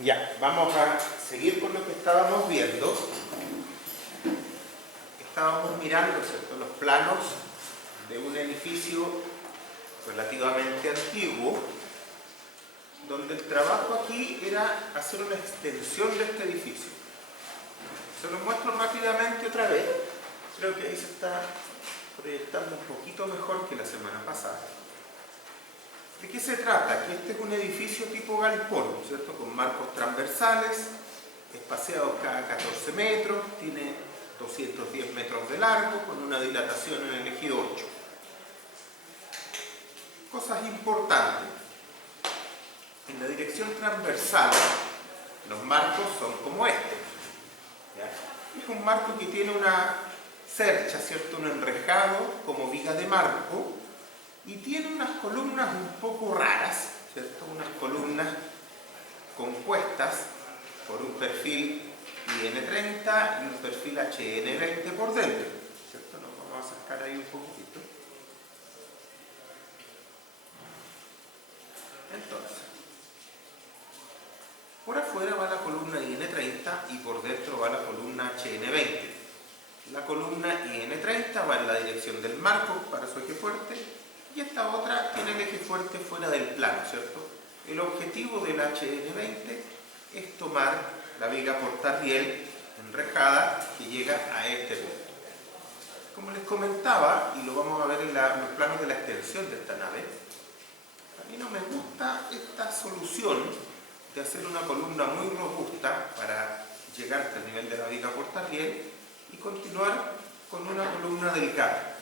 Ya, vamos a seguir con lo que estábamos viendo. Estábamos mirando, ¿cierto?, los planos de un edificio relativamente antiguo, donde el trabajo aquí era hacer una extensión de este edificio. Se lo muestro rápidamente otra vez. Creo que ahí se está proyectando un poquito mejor que la semana pasada. ¿De qué se trata? Que este es un edificio tipo galpón, ¿cierto?, con marcos transversales, espaciados cada 14 metros, tiene 210 metros de largo, con una dilatación en el ejido 8. Cosas importantes. En la dirección transversal, los marcos son como este. ¿Ya? Es un marco que tiene una cercha, ¿cierto?, un enrejado como viga de marco, y tiene unas columnas un poco raras, ¿cierto?, unas columnas compuestas por un perfil IN30 y un perfil HN20 por dentro, ¿cierto? Nos vamos a sacar ahí un poquitito. Entonces, por afuera va la columna IN30 y por dentro va la columna HN20. La columna IN30 va en la dirección del marco para su eje fuerte, y esta otra tiene el eje fuerte fuera del plano, ¿cierto? El objetivo del HN20 es tomar la viga portarriel enrejada que llega a este punto. Como les comentaba, y lo vamos a ver en los planos de la extensión de esta nave, a mí no me gusta esta solución de hacer una columna muy robusta para llegar hasta el nivel de la viga portarriel y continuar con una columna delgada.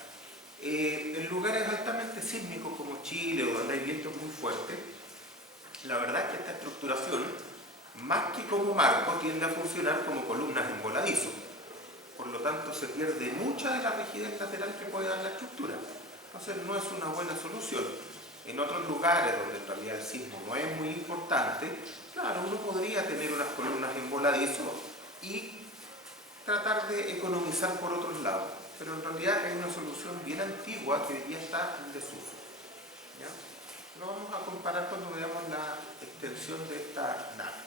En lugares altamente sísmicos como Chile o donde hay vientos muy fuertes, la verdad es que esta estructuración, más que como marco, tiende a funcionar como columnas en voladizo. Por lo tanto, se pierde mucha de la rigidez lateral que puede dar la estructura. Entonces, no es una buena solución. En otros lugares donde en realidad el sismo no es muy importante, claro, uno podría tener unas columnas en voladizo y tratar de economizar por otros lados. Pero en realidad es una solución bien antigua que hoy día está en desuso. ¿Ya? Lo vamos a comparar cuando veamos la extensión de esta nave.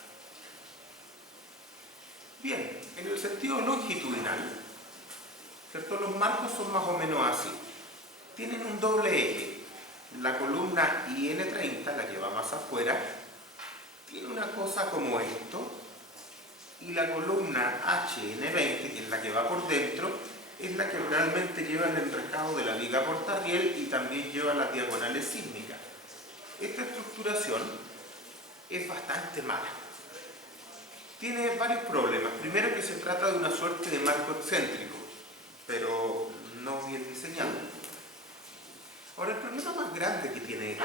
Bien, en el sentido longitudinal, ¿cierto?, los marcos son más o menos así. Tienen un doble eje. La columna IN30, la que va más afuera, tiene una cosa como esto, y la columna HN20, que es la que va por dentro, es la que realmente lleva el enrejado de la viga portarriel y también lleva las diagonales sísmicas. Esta estructuración es bastante mala. Tiene varios problemas. Primero, que se trata de una suerte de marco excéntrico, pero no bien diseñado. Ahora, el problema más grande que tiene esto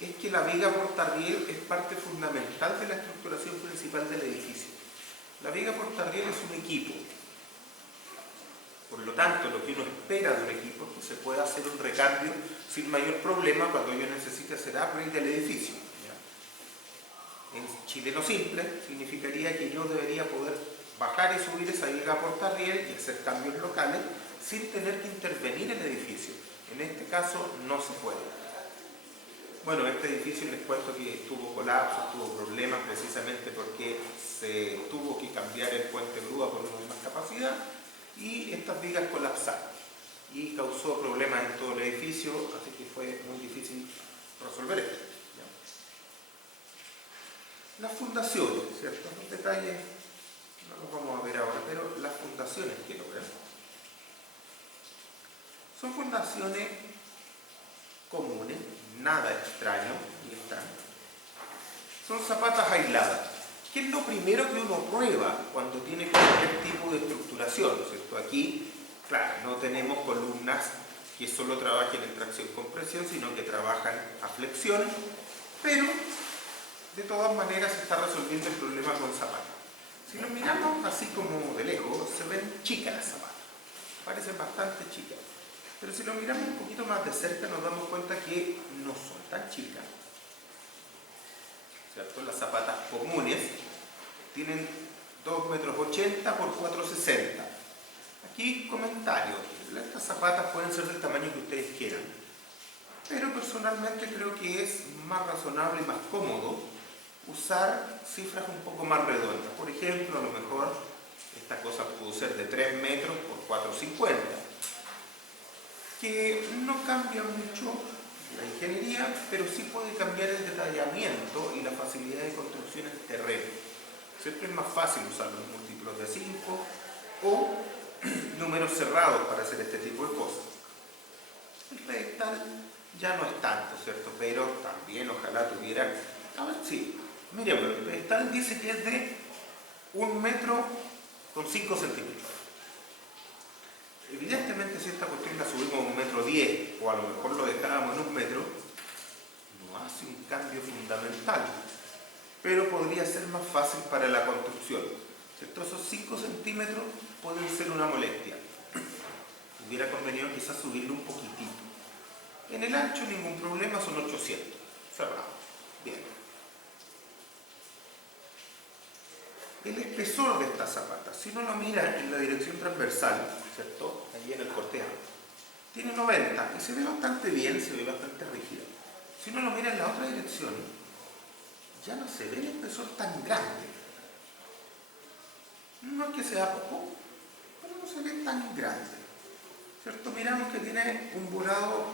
es que la viga portarriel es parte fundamental de la estructuración principal del edificio. La viga portarriel es un equipo. Por lo tanto, lo que uno espera de un equipo es que se pueda hacer un recambio sin mayor problema cuando yo necesite hacer upgrade del edificio. En chileno simple, significaría que yo debería poder bajar y subir esa viga portarriel y hacer cambios locales sin tener que intervenir el edificio. En este caso no se puede. Bueno, este edificio les cuento que tuvo colapsos, tuvo problemas precisamente porque se tuvo que cambiar el puente grúa por uno de más capacidad y estas vigas colapsaron y causó problemas en todo el edificio, así que fue muy difícil resolver esto. ¿Ya? Las fundaciones, ¿cierto? Los detalles no los vamos a ver ahora, pero las fundaciones que logran son fundaciones comunes, nada extraño, y están. Son zapatas aisladas. ¿Qué es lo primero que uno prueba cuando tiene cualquier tipo de estructuración? ¿Cierto? Aquí, claro, no tenemos columnas que solo trabajen en tracción-compresión, sino que trabajan a flexión, pero de todas maneras se está resolviendo el problema con zapatas. Si lo miramos así como de lejos, se ven chicas las zapatas, parecen bastante chicas. Pero si lo miramos un poquito más de cerca nos damos cuenta que no son tan chicas. ¿Cierto? Las zapatas comunes tienen 2,80 metros por 4,60. Aquí comentario, estas zapatas pueden ser del tamaño que ustedes quieran, pero personalmente creo que es más razonable y más cómodo usar cifras un poco más redondas. Por ejemplo, a lo mejor esta cosa pudo ser de 3 metros por 4,50, que no cambia mucho la ingeniería, pero sí puede cambiar el detallamiento y la facilidad de construcción en terreno. Siempre es más fácil usar los múltiplos de 5 o números cerrados para hacer este tipo de cosas. El pedestal ya no es tanto, ¿cierto? Pero también ojalá tuviera... A ver, sí, miremos, el pedestal dice que es de 1 metro con 5 centímetros. Evidentemente, si esta cuestión la subimos a 1,10 m, o a lo mejor lo dejábamos en 1 metro, no hace un cambio fundamental, pero podría ser más fácil para la construcción, ¿cierto? Esos 5 centímetros pueden ser una molestia. Hubiera convenido quizás subirlo un poquitito. En el ancho ningún problema, son 800, cerrado. Bien. El espesor de esta zapata, si uno lo mira en la dirección transversal, ¿cierto? Allí en el corteado, tiene 90 y se ve bastante bien, se ve bastante rígida. Si uno lo mira en la otra dirección, ya no se ve el espesor tan grande. No es que sea poco, pero no se ve tan grande, ¿cierto? Miramos que tiene un borado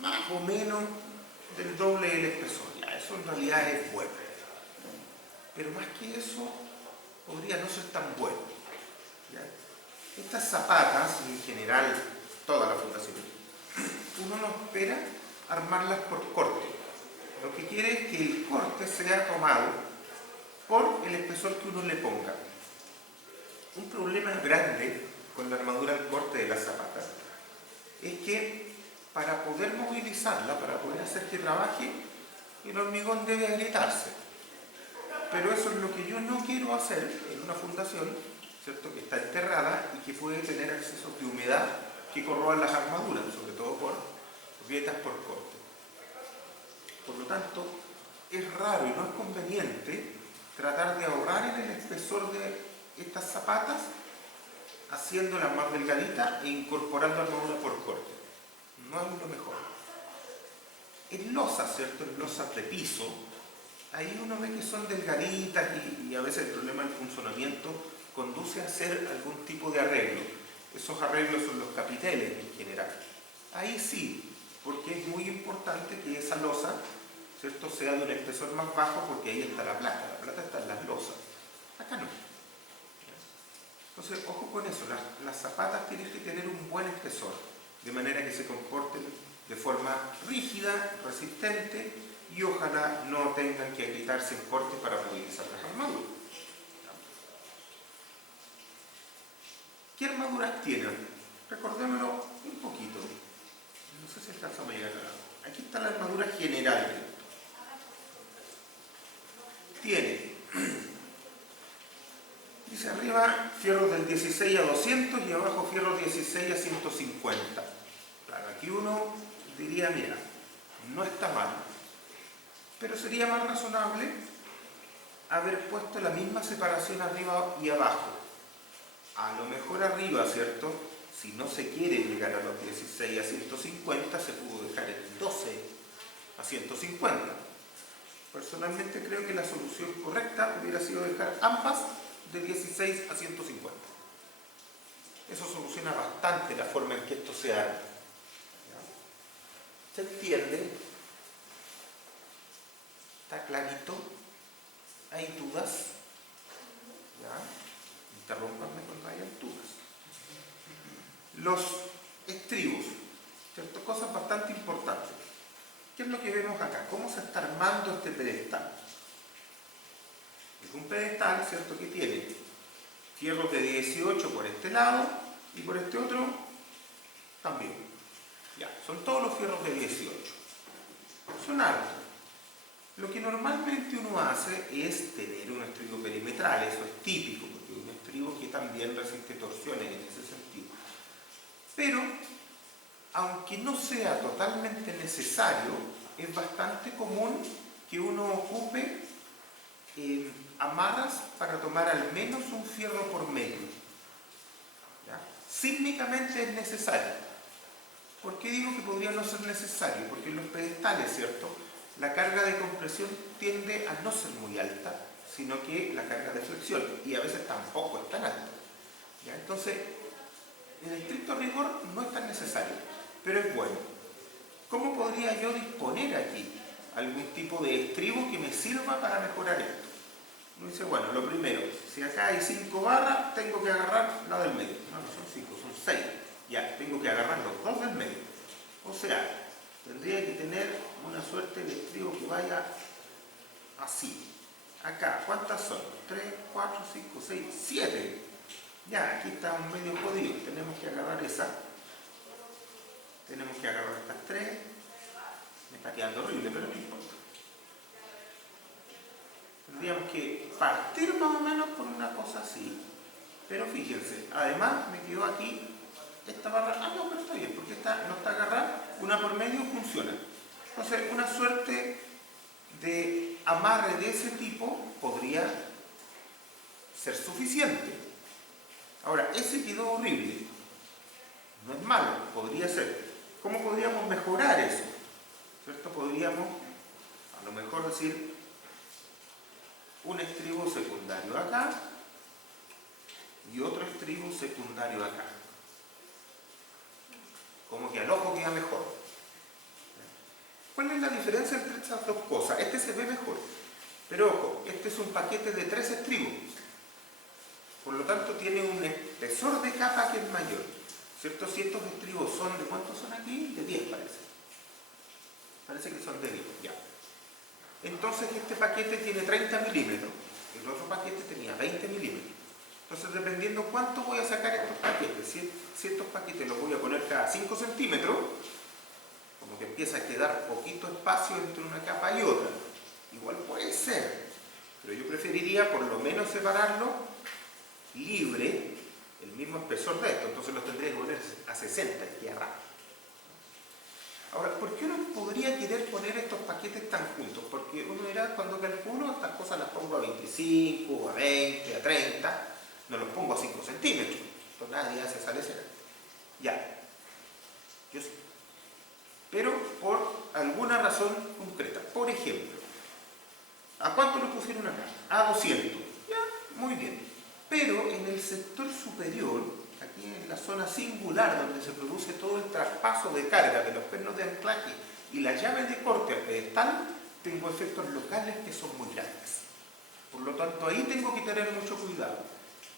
más o menos del doble del espesor. Ya, eso en realidad es bueno. Pero más que eso, podría no ser tan bueno. ¿Ya? Estas zapatas, en general, toda la fundación, uno no espera armarlas por corte. Lo que quiere es que el corte sea tomado por el espesor que uno le ponga. Un problema grande con la armadura al corte de las zapatas es que para poder movilizarla, para poder hacer que trabaje, el hormigón debe agrietarse. Pero eso es lo que yo no quiero hacer en una fundación, ¿cierto?, que está enterrada y que puede tener excesos de humedad que corroan las armaduras, sobre todo por grietas por corte. Por lo tanto, es raro y no es conveniente tratar de ahorrar en el espesor de estas zapatas haciéndolas más delgaditas e incorporando armadura por corte. No es lo mejor. En losas, ¿cierto?, en losas de piso, ahí uno ve que son delgaditas y a veces el problema del funcionamiento conduce a hacer algún tipo de arreglo. Esos arreglos son los capiteles en general. Ahí sí, porque es muy importante que esa losa, ¿cierto?, sea de un espesor más bajo, porque ahí está la plata está en las losas. Acá no. Entonces, ojo con eso, las zapatas tienen que tener un buen espesor, de manera que se comporten de forma rígida, resistente, y ojalá no tengan que agrietarse en corte para movilizar las armaduras. ¿Qué armaduras tienen? Recordémoslo un poquito. No sé si alcanzamos a llegar a... Aquí está la armadura general. Tiene, dice arriba, fierros del 16 a 200 y abajo fierros 16 a 150. Claro, aquí uno diría, mira, no está mal, pero sería más razonable haber puesto la misma separación arriba y abajo. A lo mejor arriba, ¿cierto? Si no se quiere llegar a los 16 a 150, se pudo dejar en 12 a 150. Personalmente creo que la solución correcta hubiera sido dejar ambas de 16 a 150. Eso soluciona bastante la forma en que esto se arma. ¿Se entiende? ¿Está clarito? ¿Hay dudas? ¿Ya? Interrúmpanme cuando hayan dudas. Los estribos, ¿cierto? Cosas bastante importantes. ¿Qué es lo que vemos acá? ¿Cómo se está armando este pedestal? Es un pedestal, ¿cierto?, que tiene fierros de 18 por este lado y por este otro también. Ya, son todos los fierros de 18. Son altos. Lo que normalmente uno hace es tener un estribo perimetral, eso es típico, porque es un estribo que también resiste torsiones en ese sentido. Pero, aunque no sea totalmente necesario, es bastante común que uno ocupe amarras para tomar al menos un fierro por medio. ¿Ya? Sísmicamente es necesario. ¿Por qué digo que podría no ser necesario? Porque en los pedestales, ¿cierto?, la carga de compresión tiende a no ser muy alta, sino que la carga de flexión, y a veces tampoco es tan alta. ¿Ya? Entonces, en estricto rigor no es tan necesario, pero es bueno. ¿Cómo podría yo disponer aquí algún tipo de estribo que me sirva para mejorar esto? Uno dice, bueno, lo primero, si acá hay 5 barras, tengo que agarrar la del medio. No, no son 5, son 6. Ya, tengo que agarrar los 2 del medio. O sea, tendría que tener una suerte de estribo que vaya así. Acá, ¿cuántas son? 3, 4, 5, 6, 7. Ya, aquí está un medio jodido. Tenemos que agarrar esa. Tenemos que agarrar estas 3. Me está quedando horrible, pero no importa. Tendríamos que partir más o menos por una cosa así. Pero fíjense, además me quedó aquí esta barra. Ah, no, pero está bien, porque esta no está agarrada. Una por medio funciona. Entonces, una suerte de amarre de ese tipo podría ser suficiente. Ahora, ese quedó horrible. No es malo, podría ser. ¿Cómo podríamos mejorar eso? ¿Cierto? Podríamos, a lo mejor, decir un estribo secundario acá y otro estribo secundario acá. Como que al ojo queda mejor. ¿Cuál es la diferencia entre estas dos cosas? Este se ve mejor, pero ojo, este es un paquete de 3 estribos. Por lo tanto, tiene un espesor de capa que es mayor. ¿Cierto? Si estos estribos son, ¿de cuántos son aquí? De 10 parece. Parece que son de 10, ya. Entonces este paquete tiene 30 milímetros. El otro paquete tenía 20 milímetros. Entonces, dependiendo cuánto voy a sacar estos paquetes, si estos paquetes los voy a poner cada 5 centímetros, como que empieza a quedar poquito espacio entre una capa y otra. Igual puede ser, pero yo preferiría por lo menos separarlo libre, el mismo espesor de esto. Entonces los tendría que poner a 60 y a rápido. Ahora, ¿por qué uno podría querer poner estos paquetes tan juntos? Porque uno dirá, cuando calculo, estas cosas las pongo a 25, a 20, a 30, no los pongo a 5 centímetros. Entonces nadie hace esa lecera. Ya, yo sé. Pero por alguna razón concreta. Por ejemplo, ¿a cuánto lo pusieron acá? A 200. Ya, muy bien. Pero en el sector superior, aquí en la zona singular donde se produce todo el traspaso de carga de los pernos de anclaje y la llave de corte al pedestal, tengo efectos locales que son muy grandes. Por lo tanto, ahí tengo que tener mucho cuidado.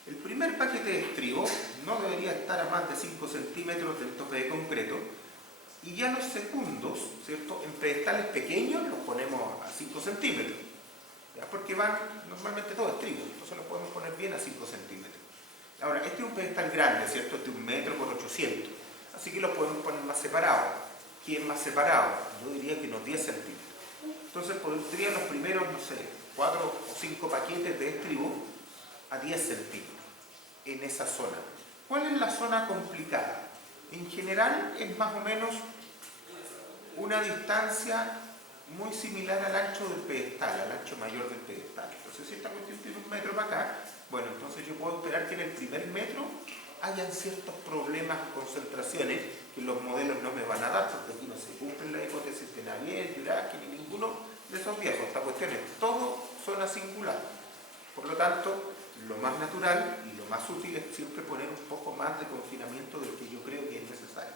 El primer paquete de estribo no debería estar a más de 5 centímetros del tope de concreto, y ya los segundos, ¿cierto? En pedestales pequeños los ponemos a 5 centímetros, ¿ya? Porque van normalmente todos estribos, entonces los podemos poner bien a 5 centímetros. Ahora, este es un pedestal grande, ¿cierto? Este es 1 metro por 800, así que lo podemos poner más separado. ¿Quién más separado? Yo diría que unos 10 centímetros. Entonces pondría los primeros, no sé, 4 o 5 paquetes de estribo a 10 centímetros en esa zona. ¿Cuál es la zona complicada? En general es más o menos una distancia muy similar al ancho del pedestal, al ancho mayor del pedestal. Entonces, si esta cuestión tiene 1 metro para acá, bueno, entonces yo puedo esperar que en el primer metro hayan ciertos problemas o concentraciones que los modelos no me van a dar, porque aquí no se cumplen la hipótesis de Navier, Dirac, ni ninguno de esos viejos. Esta cuestión es todo zona singular. Por lo tanto, lo más natural y lo más útil es siempre poner un poco más de confinamiento del que yo creo que es necesario.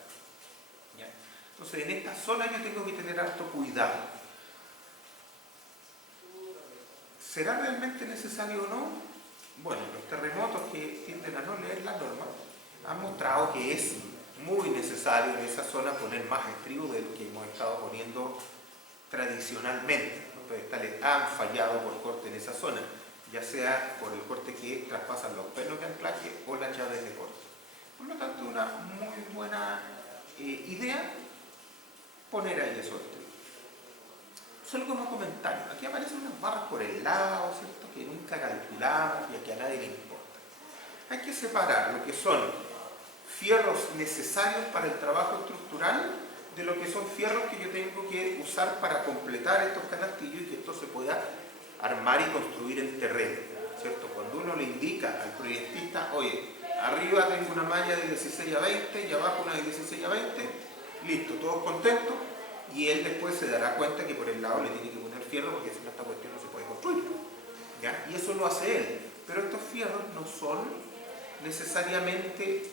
¿Ya? Entonces, en esta zona yo tengo que tener harto cuidado. ¿Será realmente necesario o no? Bueno, los terremotos que tienden a no leer la norma han mostrado que es muy necesario en esa zona poner más estribo de lo que hemos estado poniendo tradicionalmente. Los pedestales han fallado por corte en esa zona, ya sea por el corte que traspasan los pernos de anclaje o las llaves de corte. Por lo tanto, una muy buena idea poner ahí esos estribos. Solo como comentario, aquí aparecen unas barras por el lado, ¿cierto? Que nunca calculamos y que a nadie le importa. Hay que separar lo que son fierros necesarios para el trabajo estructural de lo que son fierros que yo tengo que usar para completar estos canastillos y que esto se pueda armar y construir en terreno, ¿cierto? Cuando uno le indica al proyectista, oye, arriba tengo una malla de 16 a 20 y abajo una de 16 a 20, listo, todos contentos, y él después se dará cuenta que por el lado le tiene que poner fierro porque si no esta cuestión no se puede construir, ¿ya? Y eso lo hace él, pero estos fierros no son necesariamente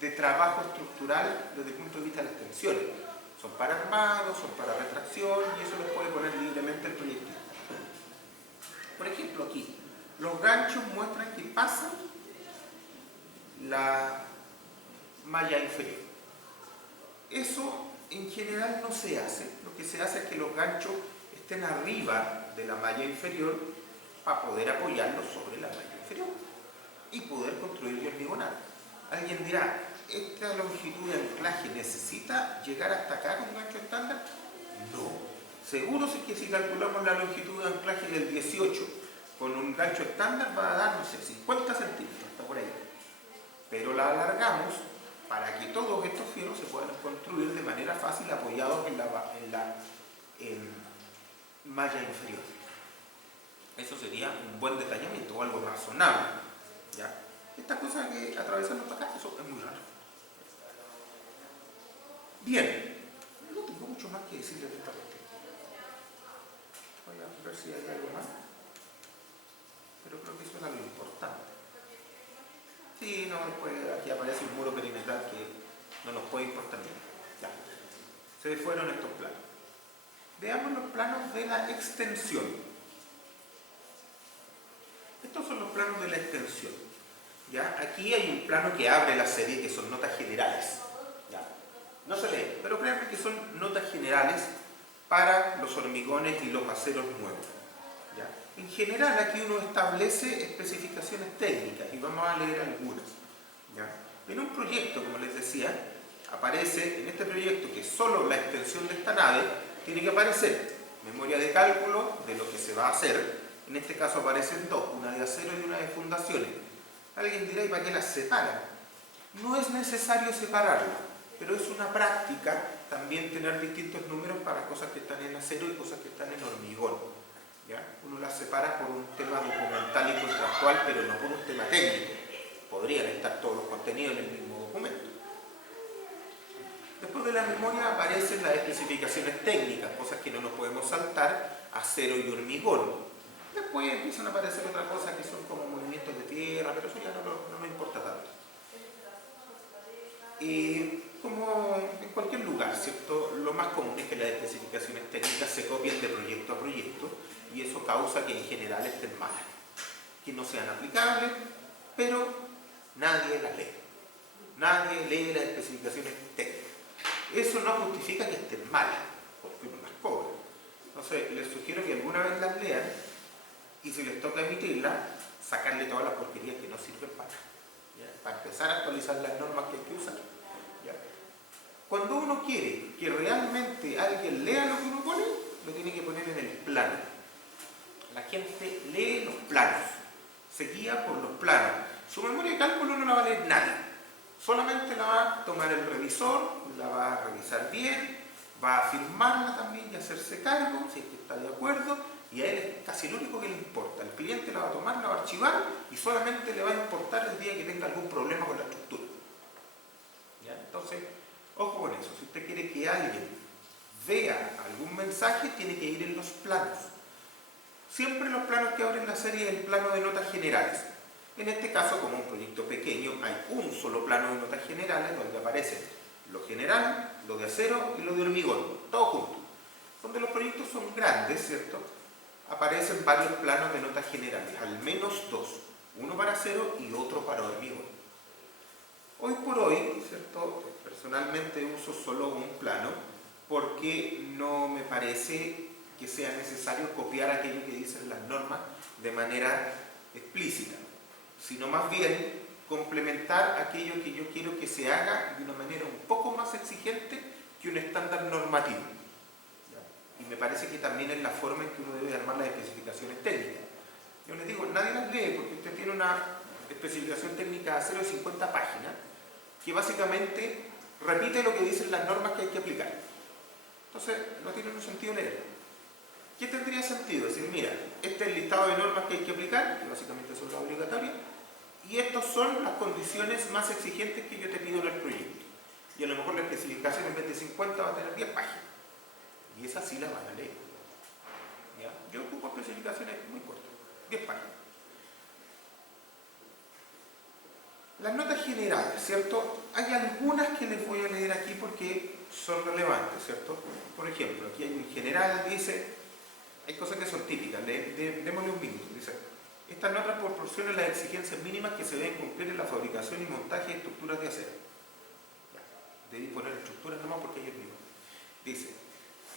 de trabajo estructural desde el punto de vista de las tensiones, son para armados, son para retracción y eso los puede poner libremente el proyectista. Por ejemplo aquí, los ganchos muestran que pasan la malla inferior. Eso en general no se hace. Lo que se hace es que los ganchos estén arriba de la malla inferior para poder apoyarlos sobre la malla inferior y poder construir y hormigonar. Alguien dirá, ¿esta longitud de anclaje necesita llegar hasta acá con un gancho estándar? No. Seguro es que si calculamos la longitud de anclaje del 18 con un gancho estándar va a dar, no sé, 50 centímetros, está por ahí. Pero la alargamos para que todos estos fierros se puedan construir de manera fácil apoyados en la malla inferior. Eso sería un buen detallamiento o algo razonable, ¿ya? Esta cosa que atravesando para acá, eso es muy raro. Bien, no tengo mucho más que decirles de esta cuestión. Voy a ver si hay algo más, pero creo que eso era lo importante. Sí, no, después aquí aparece un muro perimetral que no nos puede importar bien. Ya. Se fueron estos planos. Veamos los planos de la extensión. Estos son los planos de la extensión. ¿Ya? Aquí hay un plano que abre la serie, que son notas generales. ¿Ya? No se lee, pero créanme que son notas generales para los hormigones y los aceros nuevos. ¿Ya? En general aquí uno establece especificaciones técnicas y vamos a leer algunas. ¿Ya? En un proyecto, como les decía, aparece en este proyecto que solo la extensión de esta nave tiene que aparecer memoria de cálculo de lo que se va a hacer. En este caso aparecen dos, una de acero y una de fundaciones. Alguien dirá, ¿y para qué las separan? No es necesario separarlo, pero es una práctica también tener distintos números para cosas que están en acero y cosas que están en hormigón. ¿Ya? Uno las separa por un tema documental y contractual, pero no por un tema técnico. Podrían estar todos los contenidos en el mismo documento. Después de la memoria aparecen las especificaciones técnicas, cosas que no nos podemos saltar, acero y hormigón. Después empiezan a aparecer otras cosas que son como movimientos de tierra, pero eso ya no nos importa tanto. Como en cualquier lugar, ¿cierto? Lo más común es que las especificaciones técnicas se copien de proyecto a proyecto y eso causa que en general estén malas, que no sean aplicables, pero nadie las lee. Nadie lee las especificaciones técnicas. Eso no justifica que estén malas, porque uno las cobra. Entonces, les sugiero que alguna vez las lean y si les toca emitirlas, sacarle todas las porquerías que no sirven para empezar a actualizar las normas que hay que usar. ¿Ya? Cuando uno quiere que realmente alguien lea lo que uno pone, lo tiene que poner en el plano. La gente lee los planos, se guía por los planos. Su memoria de cálculo no la va a leer nadie. Solamente la va a tomar el revisor, la va a revisar bien, va a firmarla también y hacerse cargo, si es que está de acuerdo, y a él es casi lo único que le importa. El cliente la va a tomar, la va a archivar y solamente le va a importar el día que tenga algún problema con la estructura. ¿Ya? Entonces, ojo con eso. Si usted quiere que alguien vea algún mensaje, tiene que ir en los planos. Siempre los planos que abren la serie es el plano de notas generales. En este caso, como un proyecto pequeño, hay un solo plano de notas generales donde aparecen lo general, lo de acero y lo de hormigón, todo junto. Donde los proyectos son grandes, ¿cierto? Aparecen varios planos de notas generales, al menos dos, uno para acero y otro para hormigón. Hoy por hoy, ¿cierto? Personalmente uso solo un plano porque no me parece que sea necesario copiar aquello que dicen las normas de manera explícita, sino más bien complementar aquello que yo quiero que se haga de una manera un poco más exigente que un estándar normativo. ¿Ya? Y me parece que también es la forma en que uno debe armar las especificaciones técnicas. Yo les digo, nadie las lee porque usted tiene una especificación técnica de 0,50 páginas que básicamente repite lo que dicen las normas que hay que aplicar. Entonces, no tiene un sentido leer. ¿Qué tendría sentido? Decir, mira, este es el listado de normas que hay que aplicar, que básicamente son las obligatorias, y estas son las condiciones más exigentes que yo te pido en el proyecto. Y a lo mejor la especificación en vez de 50 va a tener 10 páginas. Y esas sí las van a leer. ¿Ya? Yo ocupo especificaciones muy cortas, 10 páginas. Las notas generales, ¿cierto? Hay algunas que les voy a leer aquí porque son relevantes, ¿cierto? Por ejemplo, aquí hay un general, dice, hay cosas que son típicas, démosle un minuto, dice, estas notas proporcionan las exigencias mínimas que se deben cumplir en la fabricación y montaje de estructuras de acero. Debí poner estructuras nomás porque hay el mismo. Dice,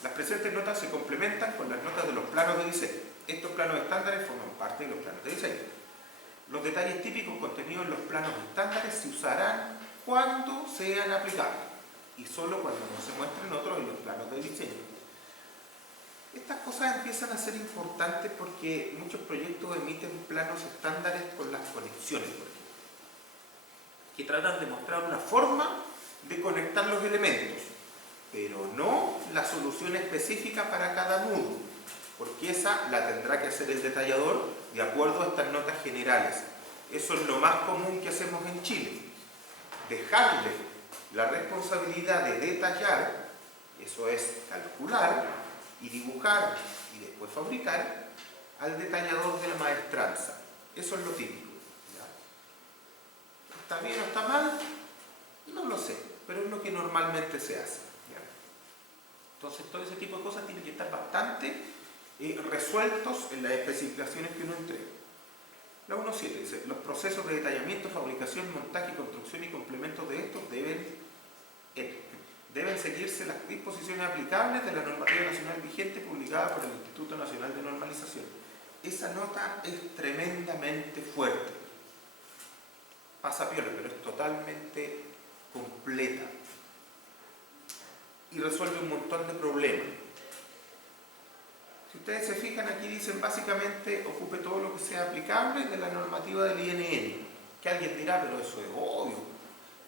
las presentes notas se complementan con las notas de los planos de diseño. Estos planos estándares forman parte de los planos de diseño. Los detalles típicos contenidos en los planos estándares se usarán cuando sean aplicables y solo cuando no se muestren otros en los planos de diseño. Estas cosas empiezan a ser importantes porque muchos proyectos emiten planos estándares con las conexiones, por ejemplo, que tratan de mostrar una forma de conectar los elementos, pero no la solución específica para cada nudo, porque esa la tendrá que hacer el detallador de acuerdo a estas notas generales. Eso es lo más común que hacemos en Chile. Dejarle la responsabilidad de detallar, eso es calcular y dibujar y después fabricar, al detallador de la maestranza. Eso es lo típico. ¿Ya? ¿Está bien o está mal? No lo sé, pero es lo que normalmente se hace. ¿Ya? Entonces todo ese tipo de cosas tienen que estar bastante resueltos en las especificaciones que uno entrega. La 1.7 dice, los procesos de detallamiento, fabricación, montaje, construcción y complementos de estos deben seguirse las disposiciones aplicables de la normativa nacional vigente publicada por el Instituto Nacional de Normalización. Esa nota es tremendamente fuerte. Pasa piola, pero es totalmente completa. Y resuelve un montón de problemas. Si ustedes se fijan, aquí dicen básicamente ocupe todo lo que sea aplicable de la normativa del INN. Que alguien dirá, pero eso es obvio.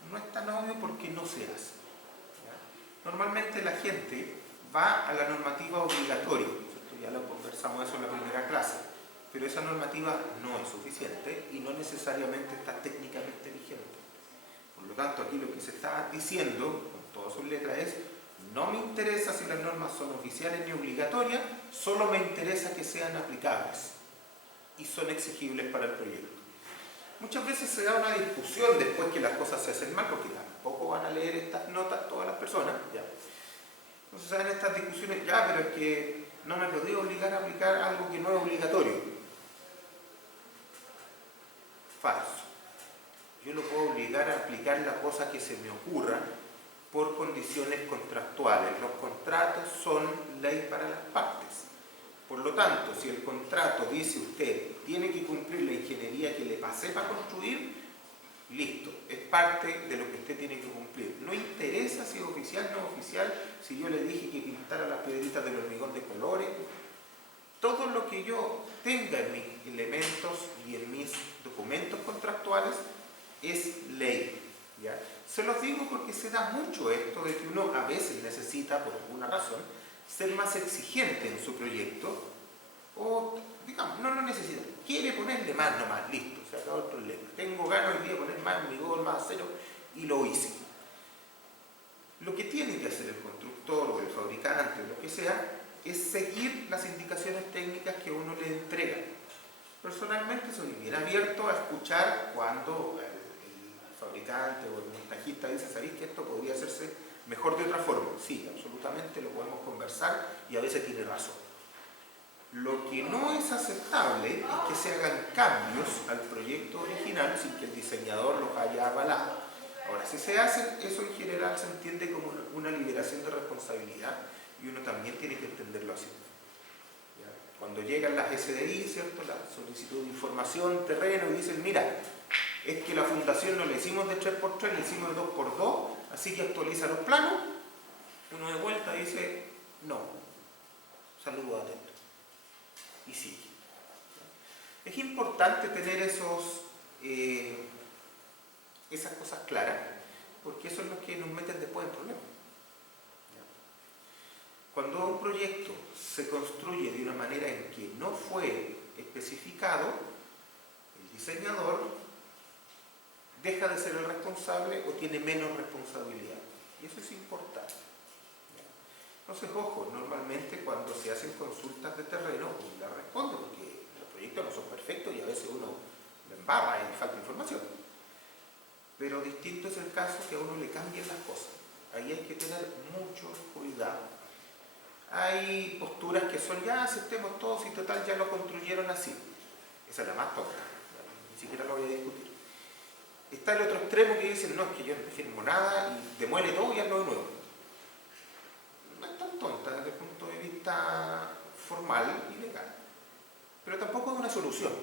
No es tan obvio porque no se hace. ¿Ya? Normalmente la gente va a la normativa obligatoria. ¿Cierto? Ya lo conversamos eso en la primera clase. Pero esa normativa no es suficiente y no necesariamente está técnicamente vigente. Por lo tanto, aquí lo que se está diciendo, con todas sus letras, es no me interesa si las normas son oficiales ni obligatorias, solo me interesa que sean aplicables y son exigibles para el proyecto. Muchas veces se da una discusión después que las cosas se hacen mal, porque tampoco van a leer estas notas todas las personas. Ya. Entonces se dan estas discusiones, ya, pero es que no me podría obligar a aplicar algo que no es obligatorio. Falso. Yo lo puedo obligar a aplicar la cosa que se me ocurra por condiciones contractuales. Los contratos son ley para las partes. Por lo tanto, si el contrato dice usted tiene que cumplir la ingeniería que le pasé para construir, listo, es parte de lo que usted tiene que cumplir. No interesa si es oficial o no oficial, si yo le dije que pintara las piedritas del hormigón de colores. Todo lo que yo tenga en mis elementos y en mis documentos contractuales es ley. ¿Ya? Se los digo porque se da mucho esto de que uno a veces necesita, por alguna razón, ser más exigente en su proyecto o, digamos, no lo necesita. Quiere ponerle más nomás, listo, se acabó el problema. Tengo ganas hoy día de poner más hormigón, más acero y lo hice. Lo que tiene que hacer el constructor o el fabricante o lo que sea es seguir las indicaciones técnicas que uno le entrega. Personalmente soy bien abierto a escuchar cuando fabricante o el montajista dice, ¿sabéis que esto podría hacerse mejor de otra forma? Sí, absolutamente, lo podemos conversar y a veces tiene razón. Lo que no es aceptable es que se hagan cambios al proyecto original sin que el diseñador los haya avalado. Ahora, si se hace, eso en general se entiende como una liberación de responsabilidad y uno también tiene que entenderlo así. ¿Ya? Cuando llegan las SDI, ¿cierto? La solicitud de información, terreno, y dicen, mira, es que la fundación no la hicimos de 3x3, la hicimos de 2x2, así que actualiza los planos. Uno de vuelta dice, no, saludo atento. Y sigue. Es importante tener esas cosas claras, porque eso es lo que nos meten después en problemas. Cuando un proyecto se construye de una manera en que no fue especificado, el diseñador deja de ser el responsable o tiene menos responsabilidad. Y eso es importante. Entonces, ojo, normalmente cuando se hacen consultas de terreno, uno la responde porque los proyectos no son perfectos y a veces uno me embarra y falta información. Pero distinto es el caso que a uno le cambien las cosas. Ahí hay que tener mucho cuidado. Hay posturas que son ya aceptemos todos y total ya lo construyeron así. Esa es la más tonta, ni siquiera lo voy a discutir. Está el otro extremo que dicen no, es que yo no firmo nada y demuele todo y hazlo de nuevo. No es tan tonta desde el punto de vista formal y legal, pero tampoco es una solución.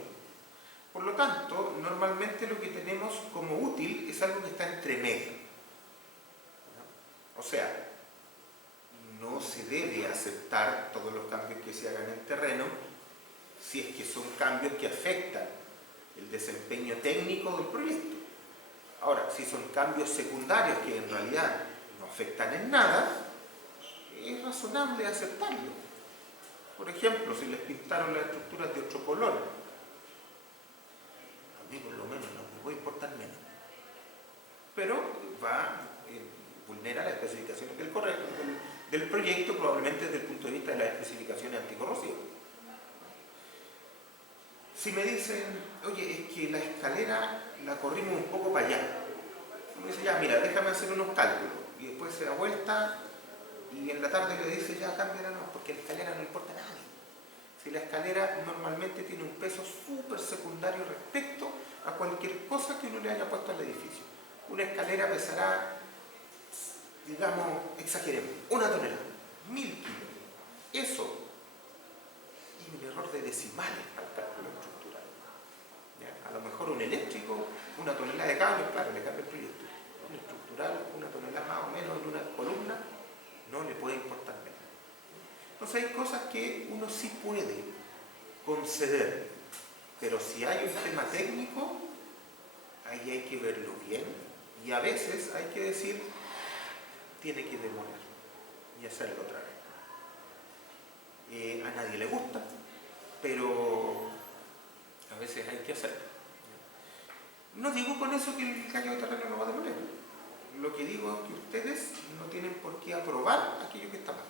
Por lo tanto, normalmente lo que tenemos como útil es algo que está entre medio. O sea, no se debe aceptar todos los cambios que se hagan en el terreno si es que son cambios que afectan el desempeño técnico del proyecto. Ahora, si son cambios secundarios que en realidad no afectan en nada, es razonable aceptarlo. Por ejemplo, si les pintaron las estructuras de otro color, a mí por lo menos no me puede importar menos. Pero vulnera las especificaciones del proyecto, probablemente desde el punto de vista de las especificaciones anticorrosivas. Si me dicen, oye, es que la escalera la corrimos un poco para allá, uno dice, ya, mira, déjame hacer unos cálculos, y después se da vuelta y en la tarde le dice, ya, cámbiala no, porque la escalera no importa a nadie. Si la escalera normalmente tiene un peso súper secundario respecto a cualquier cosa que uno le haya puesto al edificio. Una escalera pesará, digamos, exageremos, 1 tonelada, 1000 kilos. Eso es un error de decimales para el cálculo estructural. ¿Ya? A lo mejor un eléctrico, 1 tonelada de cable, claro, le cambia el proyecto. Un estructural, 1 tonelada más o menos en una columna, no le puede importar menos. Entonces hay cosas que uno sí puede conceder, pero si hay un tema técnico, ahí hay que verlo bien y a veces hay que decir, tiene que demoler y hacerlo otra vez. A nadie le gusta, pero a veces hay que hacerlo. No digo con eso que el caño de terreno no va a demoler. Lo que digo es que ustedes no tienen por qué aprobar aquello que está mal.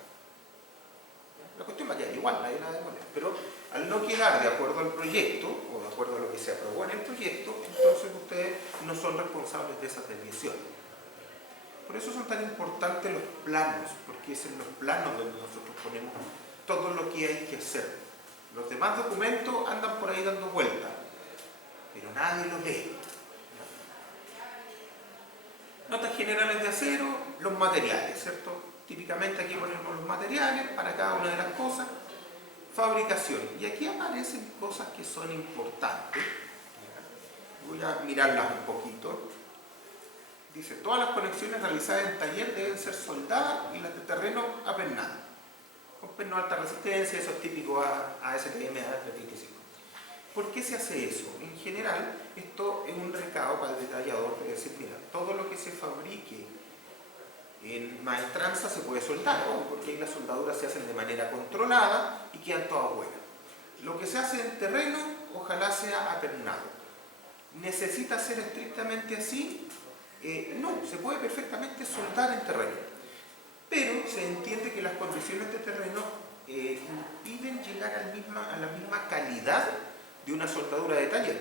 La cuestión va a quedar igual, nadie la demoler. Pero al no quedar de acuerdo al proyecto, o de acuerdo a lo que se aprobó en el proyecto, entonces ustedes no son responsables de esas desviaciones. Por eso son tan importantes los planos, porque es en los planos donde nosotros ponemos todo lo que hay que hacer. Los demás documentos andan por ahí dando vueltas, pero nadie los lee. Notas generales de acero, los materiales, ¿cierto? Típicamente aquí ponemos los materiales para cada una de las cosas. Fabricación. Y aquí aparecen cosas que son importantes. Voy a mirarlas un poquito. Dice, todas las conexiones realizadas en taller deben ser soldadas y las de terreno apernadas. Con perno de alta resistencia, eso es típico a ASTM A325. ¿Por qué se hace eso? En general, esto es un recado para el detallador de decir, mira, todo lo que se fabrique en maestranza se puede soldar, ¿no? Porque ahí las soldaduras se hacen de manera controlada y quedan todas buenas. Lo que se hace en terreno, ojalá sea apernado. ¿Necesita ser estrictamente así? No, se puede perfectamente soldar en terreno. Pero se entiende que las condiciones de terreno impiden llegar a la misma calidad de una soldadura de taller.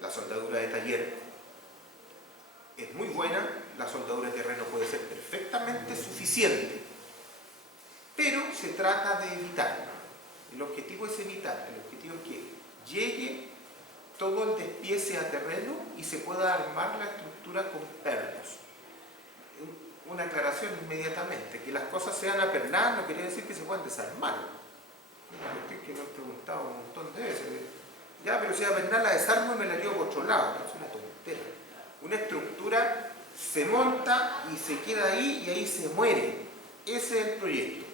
La soldadura de taller es muy buena, la soldadura de terreno puede ser perfectamente suficiente, pero se trata de evitar. El objetivo es evitar, el objetivo es que llegue todo el despiece a terreno y se pueda armar la estructura con pernos. Una aclaración inmediatamente, que las cosas sean apernadas no quiere decir que se puedan desarmar. Una cuestión que me han preguntado un montón de veces. Ya, pero si apernar la desarmo y me la llevo por otro lado. Es una tontera. Una estructura se monta y se queda ahí y ahí se muere. Ese es el proyecto.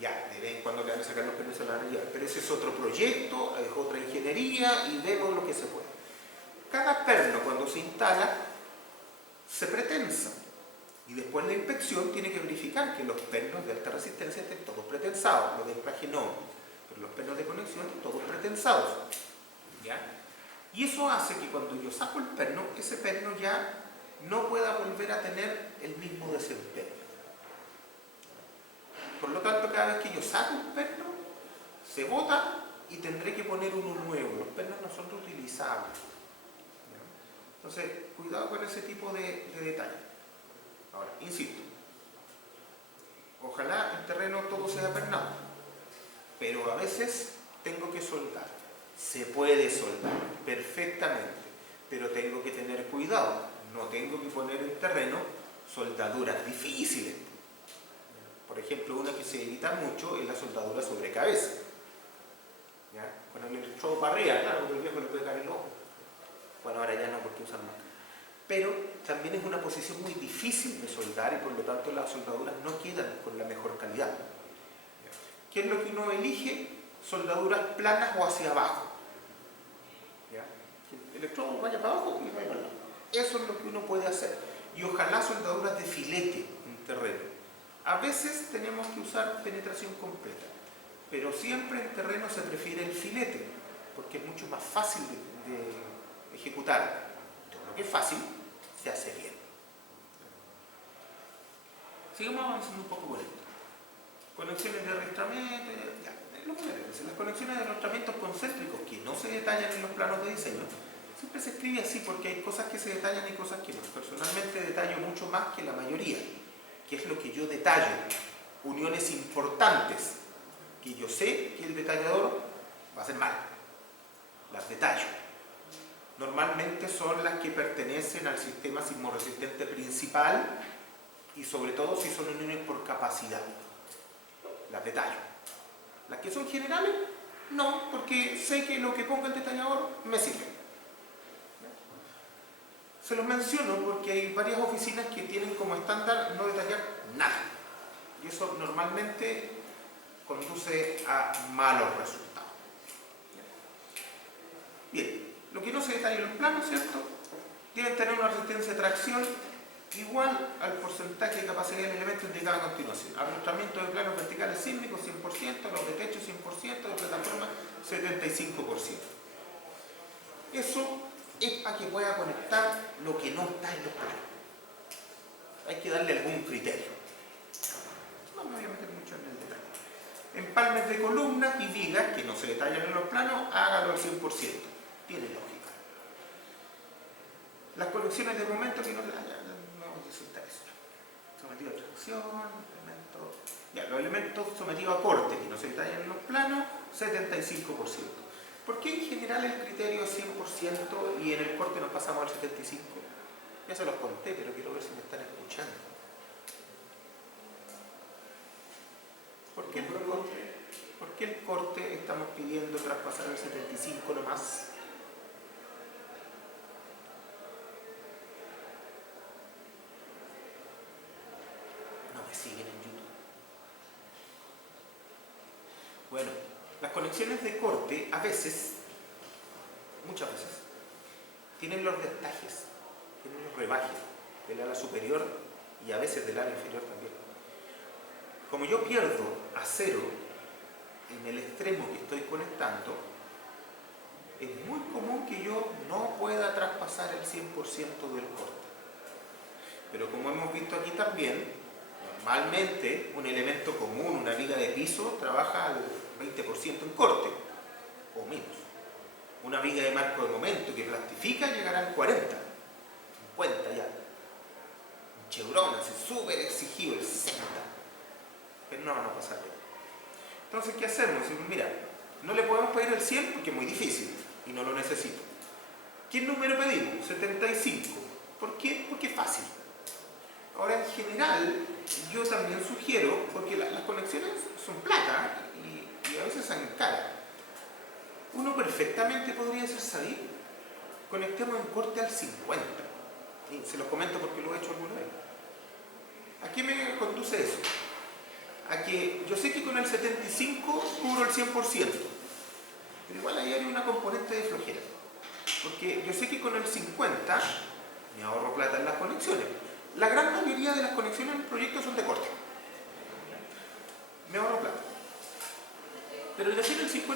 Ya, de vez en cuando le van a sacar los permisos a la realidad, pero ese es otro proyecto, es otra ingeniería y vemos lo que se puede. Cada perno cuando se instala se pretensa y después la inspección tiene que verificar que los pernos de alta resistencia estén todos pretensados, los de encaje no, pero los pernos de conexión todos pretensados. ¿Ya? Y eso hace que cuando yo saco el perno, ese perno ya no pueda volver a tener el mismo desempeño. Por lo tanto, cada vez que yo saco un perno, se bota y tendré que poner uno nuevo. Los pernos no son reutilizables. Entonces, cuidado con ese tipo de detalles. Ahora, insisto, ojalá el terreno todo sea pernado, pero a veces tengo que soldar. Se puede soldar perfectamente, pero tengo que tener cuidado. No tengo que poner en terreno soldaduras difíciles. Por ejemplo, una que se evita mucho es la soldadura sobre cabeza. ¿Ya? Con el electrodo para arriba, claro, porque el viejo le puede caer el ojo. Bueno, ahora ya no, porque usan más. Pero también es una posición muy difícil de soldar y por lo tanto las soldaduras no quedan con la mejor calidad. ¿Qué es lo que uno elige? Soldaduras planas o hacia abajo. ¿Ya? Que el electrodo vaya para abajo y vaya para abajo. Eso es lo que uno puede hacer. Y ojalá soldaduras de filete en terreno. A veces tenemos que usar penetración completa, pero siempre en terreno se prefiere el filete, porque es mucho más fácil de ejecutar. Todo lo que es fácil, se hace bien. Sigamos avanzando un poco con esto. Conexiones de arrastramiento, las conexiones de arrastramientos concéntricos que no se detallan en los planos de diseño, siempre se escribe así porque hay cosas que se detallan y cosas que no. Personalmente detallo mucho más que la mayoría, que es lo que yo detallo. Uniones importantes que yo sé que el detallador va a hacer mal. Las detallo. Normalmente son las que pertenecen al sistema sismorresistente principal y sobre todo si son uniones por capacidad. Las detallo. Las que son generales, no, porque sé que lo que ponga el detallador me sirve. Se los menciono porque hay varias oficinas que tienen como estándar no detallar nada. Y eso normalmente conduce a malos resultados. Bien, lo que no se detalla en los planos, ¿cierto? Deben tener una resistencia de tracción igual al porcentaje de capacidad del elemento indicado a continuación. Arrastramiento de planos verticales sísmicos 100%, los de techo 100%, de plataforma 75%. Eso es para que pueda conectar lo que no está en los planos. Hay que darle algún criterio. No me voy a meter mucho en el detalle. Empalmes de columnas y vigas que no se detallan en los planos, hágalo al 100%. Tiene lógica. Las conexiones de momento que no resulta eso. Sometido a tracción, los elementos sometidos a corte que no se detallan en los planos, 75%. ¿Por qué en general el criterio es 100% y en el corte nos pasamos al 75%? Ya se los conté, pero quiero ver si me están escuchando. ¿Por qué el corte estamos pidiendo traspasar el 75% nomás? No me siguen en YouTube. Bueno, las conexiones de corte a veces, muchas veces, tienen los destajes, tienen los rebajes del ala superior y a veces del ala inferior también. Como yo pierdo acero en el extremo que estoy conectando, es muy común que yo no pueda traspasar el 100% del corte. Pero como hemos visto aquí también, normalmente un elemento común, una viga de piso, trabaja al 20% en corte, o menos. Una viga de marco de momento que plastifica llegará al 40%, 50% ya. Un chevron, así súper exigido, el 60%. Pero no van a pasar bien. Entonces, ¿qué hacemos? Mira, no le podemos pedir el 100 porque es muy difícil y no lo necesito. ¿Qué número pedimos? 75. ¿Por qué? Porque es fácil. Ahora, en general, yo también sugiero, porque las conexiones son plata y a veces son caras. Uno perfectamente podría decir, ¿sabes? Conectemos en corte al 50%. Y se los comento porque lo he hecho alguna vez. ¿A qué me conduce eso? A que yo sé que con el 75% cubro el 100%. Pero igual ahí hay una componente de flojera. Porque yo sé que con el 50% me ahorro plata en las conexiones. La gran mayoría de las conexiones en el proyecto son de corte. Me ahorro plata. Pero al decir el 50%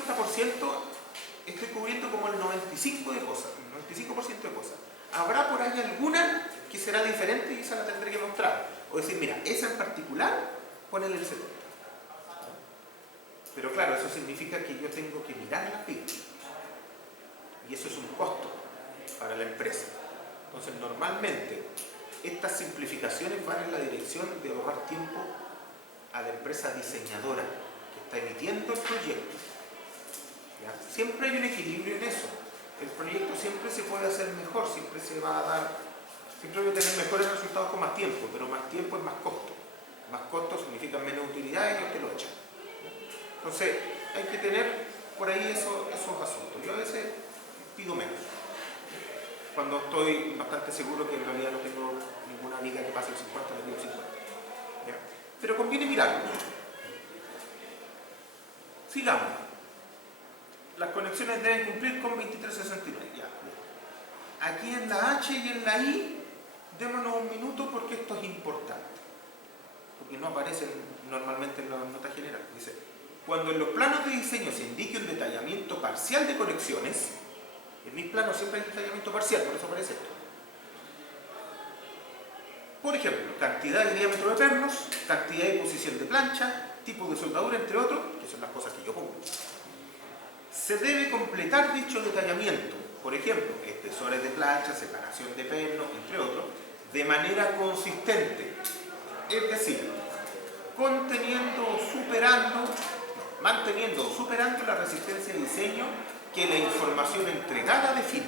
estoy cubriendo como el 95% de cosas. Habrá por ahí alguna que será diferente y esa la tendré que mostrar. O decir, mira, esa en particular, ponele el 70%. Pero claro, eso significa que yo tengo que mirar la fibra. Y eso es un costo para la empresa. Entonces, normalmente, estas simplificaciones van en la dirección de ahorrar tiempo a la empresa diseñadora que está emitiendo el proyecto. ¿Ya? Siempre hay un equilibrio en eso. El proyecto siempre se puede hacer mejor, siempre se va a dar, siempre voy a tener mejores resultados con más tiempo, pero más tiempo es más costo. Más costo significa menos utilidad y ellos te lo echan. Entonces, hay que tener por ahí esos asuntos. Yo a veces pido menos, cuando estoy bastante seguro que en realidad no tengo ninguna amiga que pase el 50, le pido 50. ¿Ya? Pero conviene mirarlo. Sigamos. Las conexiones deben cumplir con 2369. Ya. Aquí en la H y en la I, démonos un minuto porque esto es importante. Porque no aparecen normalmente en la nota general. Dice, cuando en los planos de diseño se indique un detallamiento parcial de conexiones, en mis planos siempre hay detallamiento parcial, por eso aparece esto. Por ejemplo, cantidad y diámetro de pernos, cantidad y posición de plancha, tipo de soldadura, entre otros, que son las cosas que yo pongo. Se debe completar dicho detallamiento, por ejemplo, espesores de plancha, separación de pernos, entre otros, de manera consistente. Es decir, manteniendo o superando la resistencia de diseño que la información entregada define.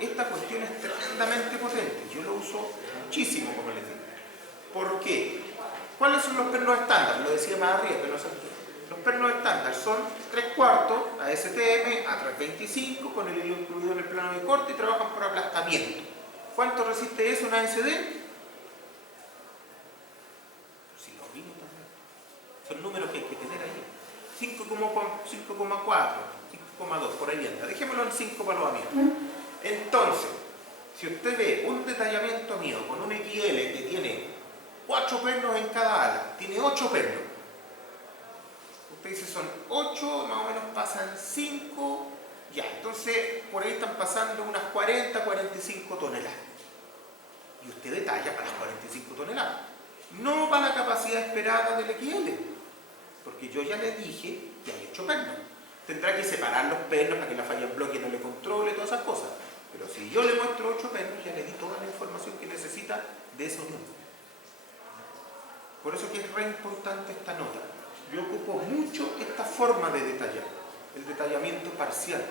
Esta cuestión es tremendamente potente. Yo lo uso muchísimo, como les digo. ¿Por qué? ¿Cuáles son los pernos estándar? Lo decía más arriba, pero no sé qué. Los pernos estándar son 3/4 ASTM, A325, con el hilo incluido en el plano de corte y trabajan por aplastamiento. ¿Cuánto resiste eso una ASD? Si lo vimos también. Son números que hay que tener ahí. 5,4, 5,2, por ahí anda. Dejémoslo en 5 para los amigos. Entonces, si usted ve un detallamiento mío con un XL que tiene 4 pernos en cada ala, tiene 8 pernos. Usted dice son 8, más o menos pasan 5, ya, entonces por ahí están pasando unas 40, 45 toneladas. Y usted detalla para las 45 toneladas. No para la capacidad esperada del XL, porque yo ya le dije que hay 8 pernos. Tendrá que separar los pernos para que la falla en bloque no le controle, todas esas cosas. Pero si yo le muestro 8 pernos, ya le di toda la información que necesita de esa unión. Por eso que es re importante esta nota. Yo ocupo mucho esta forma de detallar, el detallamiento parcial,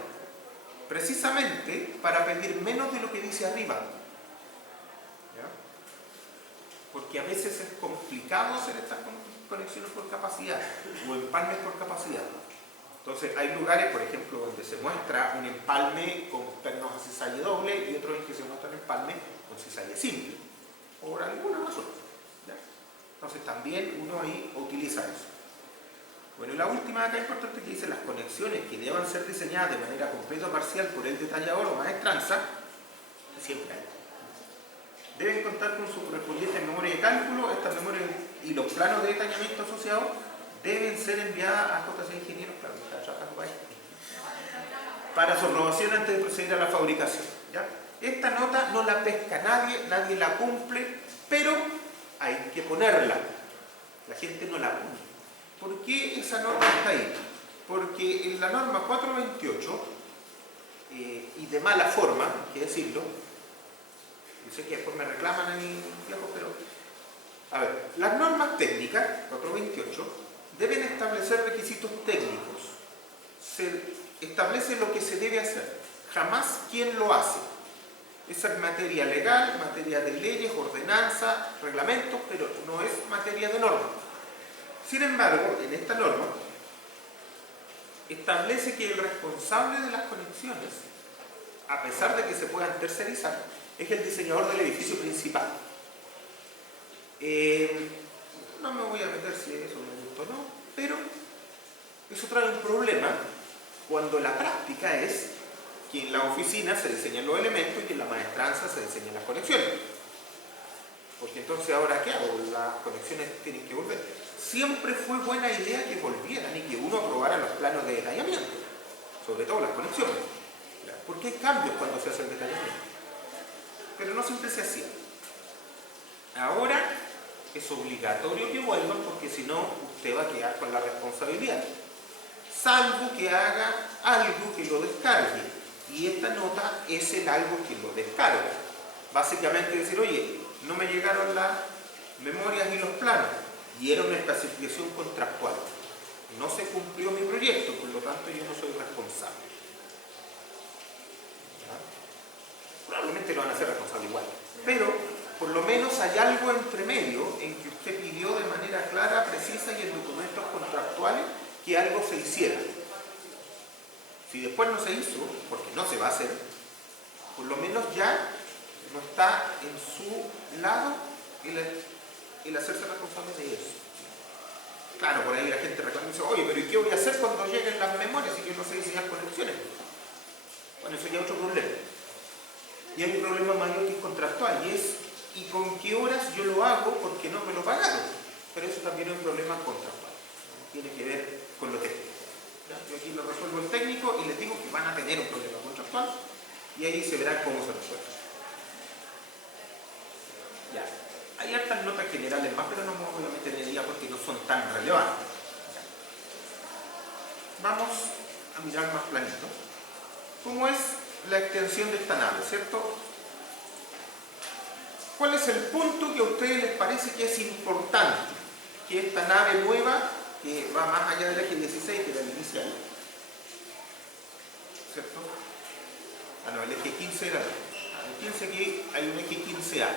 precisamente para pedir menos de lo que dice arriba. ¿Ya? Porque a veces es complicado hacer estas conexiones por capacidad o empalmes por capacidad. Entonces hay lugares, por ejemplo, donde se muestra un empalme con pernos a cizalle doble y otros en que se muestra un empalme con cizalle simple, por alguna razón. ¿Ya? Entonces también uno ahí utiliza eso. Bueno, y la última acá importante que dice las conexiones que deban ser diseñadas de manera completa o parcial por el detallador o maestranza, que siempre hay, deben contar con su correspondiente memoria de cálculo. Estas memorias y los planos de detallamiento asociados deben ser enviadas a JC Ingenieros, claro, que está trabajando para su aprobación antes de proceder a la fabricación. ¿Ya? Esta nota no la pesca nadie la cumple, pero hay que ponerla. La gente no la pone. ¿Por qué esa norma está ahí? Porque en la norma 428, y de mala forma, hay que decirlo, yo sé que después me reclaman a mí, pero a ver, las normas técnicas 428 deben establecer requisitos técnicos. Se establece lo que se debe hacer, jamás quién lo hace. Esa es materia legal, materia de leyes, ordenanza, reglamentos, pero no es materia de norma. Sin embargo, en esta norma establece que el responsable de las conexiones, a pesar de que se puedan tercerizar, es el diseñador del edificio principal. No me voy a meter si eso me gusta o no, pero eso trae un problema cuando la práctica es que en la oficina se diseñan los elementos y que en la maestranza se diseñan las conexiones. Porque entonces, ¿ahora qué hago? Las conexiones tienen que volver. Siempre fue buena idea que volvieran y que uno aprobara los planos de detallamiento, sobre todo las conexiones, porque hay cambios cuando se hace el detallamiento, pero no siempre se hacía. Ahora es obligatorio que vuelvan, porque si no usted va a quedar con la responsabilidad. salvo que haga algo que lo descargue. Y esta nota es el algo que lo descarga. Básicamente decir, oye, no me llegaron las memorias ni los planos, y era una especificación contractual. No se cumplió mi proyecto, por lo tanto yo no soy responsable. ¿Ya? Probablemente lo van a hacer responsable igual, pero por lo menos hay algo entre medio en que usted pidió de manera clara, precisa y en documentos contractuales que algo se hiciera. Si después no se hizo, porque no se va a hacer, por lo menos ya no está en su lado el hacerse responsable de eso. Claro, por ahí la gente reclama y dice, oye, pero ¿y qué voy a hacer cuando lleguen las memorias si yo no sé diseñar conexiones? Bueno, eso ya es otro problema. Y hay un problema mayor que es contractual, y es, ¿y con qué horas yo lo hago porque no me lo pagaron? Pero eso también es un problema contractual. Tiene que ver con lo técnico. ¿Ya? Yo aquí lo resuelvo el técnico y les digo que van a tener un problema contractual y ahí se verá cómo se resuelve. Ya. Hay hartas notas generales más, pero no me voy a meter en ella porque no son tan relevantes. Ya. Vamos a mirar más planito. ¿Cómo es la extensión de esta nave, cierto? ¿Cuál es el punto que a ustedes les parece que es importante? Que esta nave nueva, que va más allá del eje 16, que era el inicial, ¿cierto? Ah, no, el eje 15 era el 15, aquí hay un eje 15A,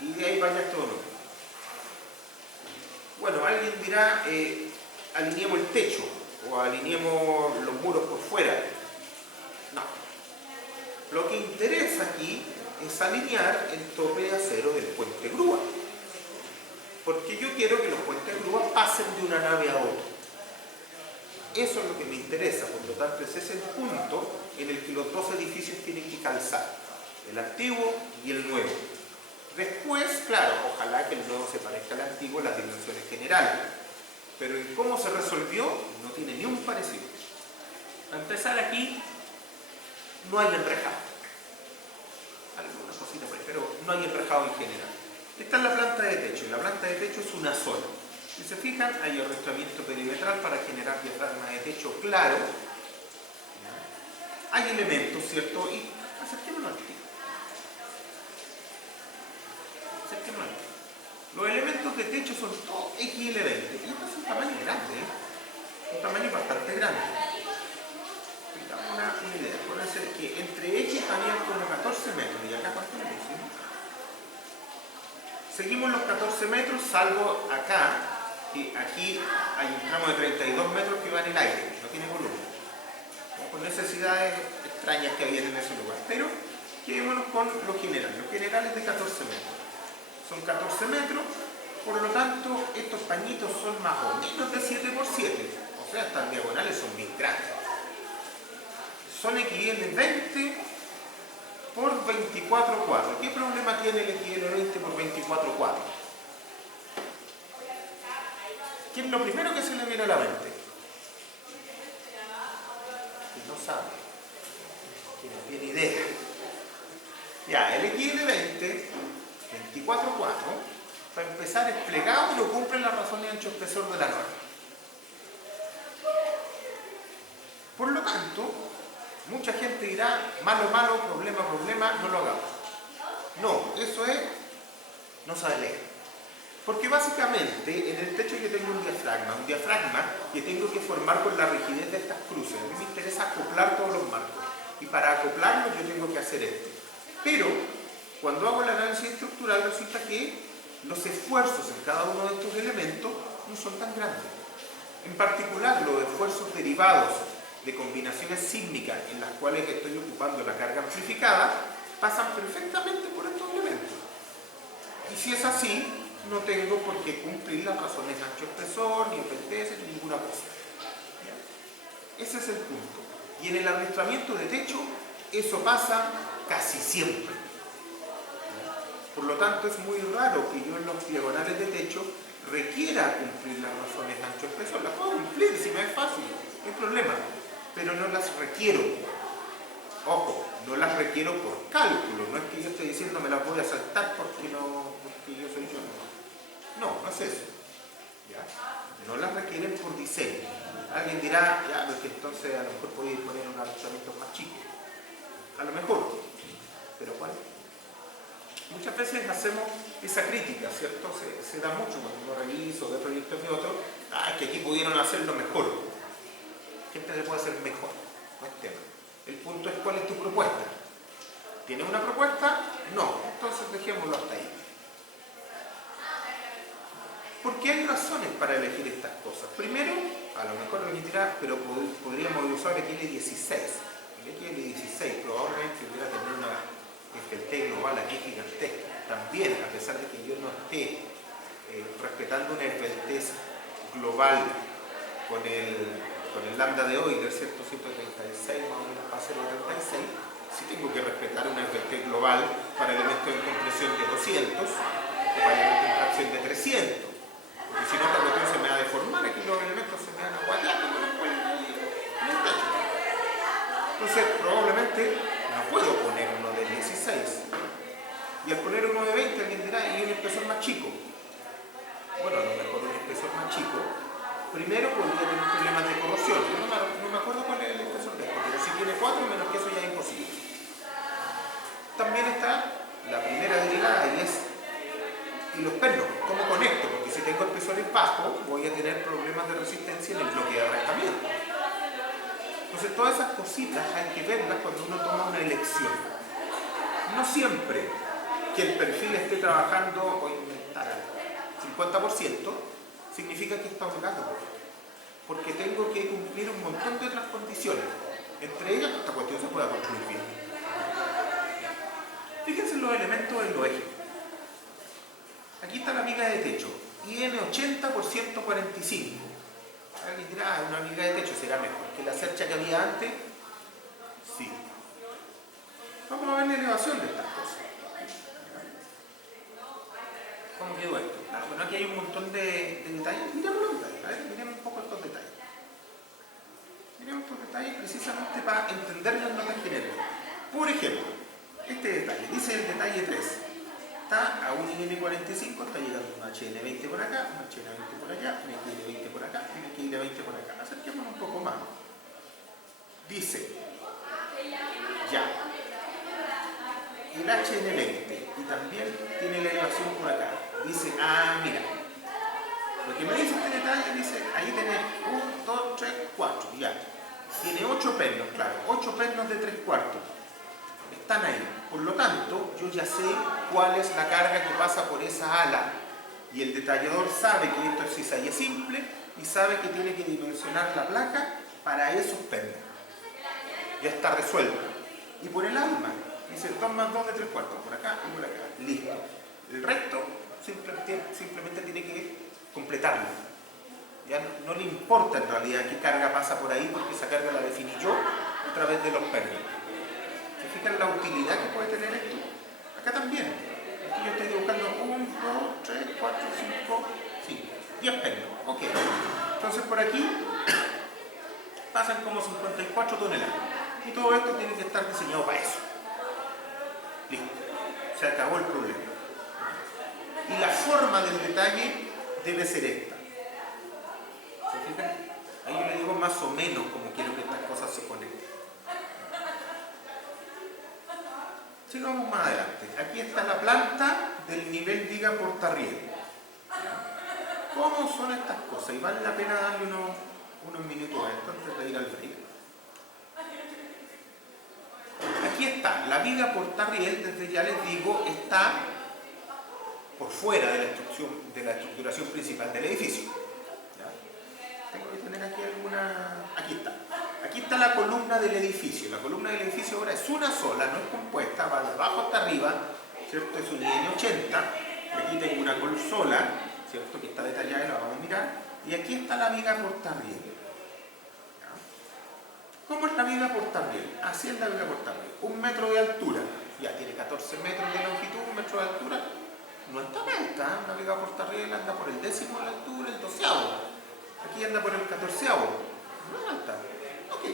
y de ahí vaya todo nuevo. Bueno, alguien dirá, alineemos el techo, o alineemos los muros por fuera. No. Lo que interesa aquí es alinear el tope de acero del puente grúa. Porque yo quiero que los puentes grúa pasen de una nave a otra. Eso es lo que me interesa, por lo tanto ese es el punto en el que los dos edificios tienen que calzar, el antiguo y el nuevo. Después, claro, ojalá que el nuevo se parezca al antiguo en las dimensiones generales, pero en cómo se resolvió no tiene ni un parecido. Para empezar aquí, no hay enrejado. Alguna cosita por ahí, pero no hay enrejado en general. Esta es la planta de techo, y la planta de techo es una sola. Si se fijan, hay arrastramiento perimetral para generar diafragma de techo claro. Hay elementos, ¿cierto? Y acerquémonos al tiro. Acerquémonos al tiro. Los elementos de techo son todos XL20. Y esto es un tamaño grande, ¿eh? Un tamaño bastante grande. Una idea. Acuérdense que entre X había como 14 metros. ¿Y acá cuánto le decimos? Seguimos los 14 metros, salvo acá, que aquí hay un tramo de 32 metros que va en el aire, no tiene volumen. Con necesidades extrañas que había en ese lugar. Pero quedémonos con lo general. Lo general es de 14 metros. Son 14 metros, por lo tanto, estos pañitos son más o menos de 7 por 7. O sea, estas diagonales son bien grandes. Son XL20 por 24,4. ¿Qué problema tiene el XL20 por 24,4? ¿Qué es lo primero que se le viene a la mente? Que no sabe, que no tiene idea. Ya, el XL20, 24,4, para empezar es plegado y no cumple la razón de ancho espesor de la norma. Por lo tanto, mucha gente dirá, malo, malo, problema, problema, no lo hagamos. No, eso es no saber leer. Porque básicamente en el techo yo tengo un diafragma que tengo que formar con la rigidez de estas cruces. A mí me interesa acoplar todos los marcos. Y para acoplarlos yo tengo que hacer esto. Pero cuando hago el análisis estructural resulta que los esfuerzos en cada uno de estos elementos no son tan grandes. En particular los esfuerzos derivados de combinaciones sísmicas en las cuales estoy ocupando la carga amplificada pasan perfectamente por estos elementos. Y si es así, no tengo por qué cumplir las razones de ancho espesor, ni OPTS, ni ninguna cosa. ¿Ya? Ese es el punto. Y en el arrastramiento de techo, eso pasa casi siempre. ¿Ya? Por lo tanto, es muy raro que yo en los diagonales de techo requiera cumplir las razones de ancho espesor. Las puedo cumplir si me es fácil, no hay problema. Pero no las requiero. Ojo, no las requiero por cálculo. No es que yo esté diciendo me las voy a saltar porque yo soy yo. No, no es eso. ¿ya? No las requieren por diseño. Alguien dirá, ya, porque entonces a lo mejor podéis poner un adaptamiento más chico. A lo mejor, pero ¿cuál? Muchas veces hacemos esa crítica, ¿cierto? Se da mucho cuando uno revisa de proyectos de otros, que aquí pudieron hacerlo mejor. Siempre se puede hacer mejor, no es tema. El punto es cuál es tu propuesta. ¿Tienes una propuesta? No, entonces dejémoslo hasta ahí. Porque hay razones para elegir estas cosas. Primero, a lo mejor alguien dirá, pero podríamos usar el XL16. El XL16 probablemente hubiera tenido una FLT global aquí gigantesca. También, a pesar de que yo no esté respetando una FLT global con el lambda de Euler, ¿cierto? 136 más o menos a 0,36, sí tengo que respetar una FLT global para elementos de compresión de 200 o para elementos de tracción de 300. Porque si no, esta cuestión se me va a deformar, aquí los elementos se me van a guayar como en el techo. Entonces, probablemente no puedo poner uno de 16. Y al poner uno de 20, alguien dirá, ¿y un espesor más chico? Bueno, a lo mejor un espesor más chico, primero podría tener problemas de corrosión. Yo no me acuerdo cuál es el espesor de esto, pero si tiene 4, menos que eso ya es imposible. También está la primera derivada y es y los pernos, ¿cómo conecto? Porque si tengo espesores bajos, voy a tener problemas de resistencia en el bloque de arrancamiento. Entonces, todas esas cositas hay que verlas cuando uno toma una elección. No siempre que el perfil esté trabajando, voy a inventar al 50%, significa que está obligado. Porque tengo que cumplir un montón de otras condiciones. Entre ellas, esta cuestión se pueda construir bien. Fíjense en los elementos en los ejes. Aquí está la viga de techo, IN 80 por 145. Alguien dirá, una viga de techo será mejor que la cercha que había antes. Sí. Vamos a ver la elevación de estas cosas. ¿Cómo quedó esto? Bueno, aquí hay un montón de detalles. Miremos los detalles, a ver, miremos un poco estos detalles. Miremos estos detalles precisamente para entender las notas generales. Por ejemplo, este detalle, dice el detalle 3. Está a un IN45, está llegando un HN20 por acá, un HN20 por allá, un XL20 por acá, un XL20 por acá. Acerquémonos un poco más. Dice, ya, el HN20 y también tiene la elevación por acá. Dice, mira, lo que me dice este detalle, dice, ahí tenés 1, 2, 3, 4, ya. Tiene 8 pernos, claro, 8 pernos de 3/4. Están ahí. Por lo tanto, yo ya sé cuál es la carga que pasa por esa ala y el detallador sabe que esto es cizaña simple y sabe que tiene que dimensionar la placa para esos pernos. Ya está resuelto. Y por el alma, dice 2 más 2 de 3/4, por acá y por acá. Listo. El resto simplemente tiene que completarlo. Ya no le importa en realidad qué carga pasa por ahí porque esa carga la definí yo a través de los pernos. ¿Se fijan la utilidad que puede tener esto? Acá también. Aquí yo estoy dibujando 1, 2, 3, 4, 5, 5. 10 pernos. Ok. Entonces por aquí pasan como 54 toneladas. Y todo esto tiene que estar diseñado para eso. Listo. Se acabó el problema. Y la forma del detalle debe ser esta. ¿Se fijan? Ahí yo le digo más o menos cómo quiero que estas cosas se conecten. Sigamos más adelante. Aquí está la planta del nivel viga portarriel. ¿Cómo son estas cosas? Y vale la pena darle unos minutos a esto antes de ir al break. Aquí está, la viga portarriel, desde ya les digo, está por fuera de la estructuración principal del edificio. ¿Ya? Tengo que tener aquí alguna... Aquí está. Aquí está la columna del edificio. La columna del edificio ahora es una sola, no es compuesta, va de abajo hasta arriba, ¿cierto? Es un IN80. Aquí tengo una consola, ¿cierto? Que está detallada y la vamos a mirar. Y aquí está la viga portarriel. ¿Ya? ¿Cómo es la viga portarriel? Así es la viga portarriel. 1 metro de altura. Ya tiene 14 metros de longitud, 1 metro de altura. No está alta, ¿eh? Una viga portarriel anda por el 10º de la altura, el 12º. Aquí anda por el 14º. No es alta. Ok.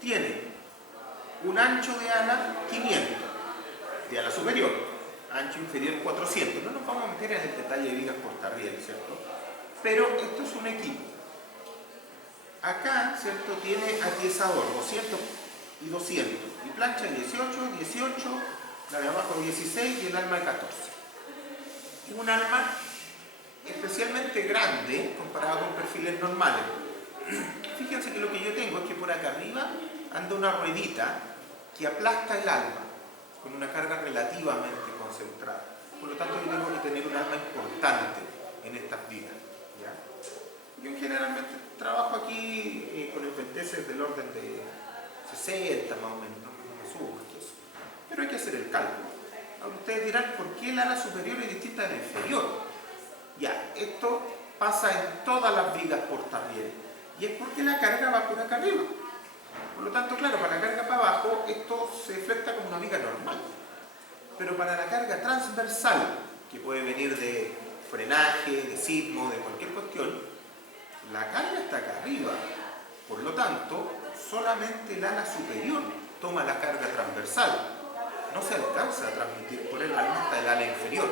Tiene un ancho de ala 500, de ala superior, ancho inferior 400. No nos vamos a meter en el detalle de vigas portarriel, ¿cierto? pero esto es un equipo. Acá, ¿cierto? Tiene atiesador 200 y 200, y plancha 18, 18, la de abajo 16 y el arma de 14. Es un arma especialmente grande comparado con perfiles normales. Fíjense que lo que yo tengo es que por acá arriba anda una ruedita que aplasta el alma con una carga relativamente concentrada. Por lo tanto, yo tengo que tener un arma importante en estas vidas. ¿Ya? Yo generalmente trabajo aquí con efecteces del orden de 60 más o menos, no me subo más que eso. Pero hay que hacer el cálculo. Ahora ustedes dirán, ¿por qué el ala superior es distinta de la inferior? Ya, esto pasa en todas las vigas portarrieles. Y es porque la carga va por acá arriba. Por lo tanto, claro, para la carga para abajo, esto se deflecta como una viga normal. Pero para la carga transversal, que puede venir de frenaje, de sismo, de cualquier cuestión, la carga está acá arriba. Por lo tanto, solamente el ala superior toma la carga transversal. No se alcanza a transmitir por el alma hasta el ala inferior.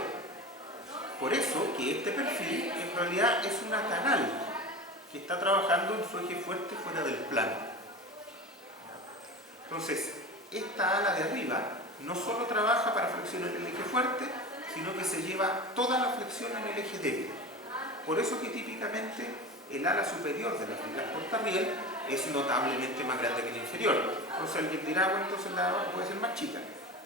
Por eso que este perfil en realidad es una canal que está trabajando en su eje fuerte fuera del plano. Entonces, esta ala de arriba no solo trabaja para flexión en el eje fuerte, sino que se lleva toda la flexión en el eje débil. Por eso que típicamente el ala superior de las vigas portarriel es notablemente más grande que el inferior. Entonces alguien dirá, bueno, entonces la ala puede ser más chica.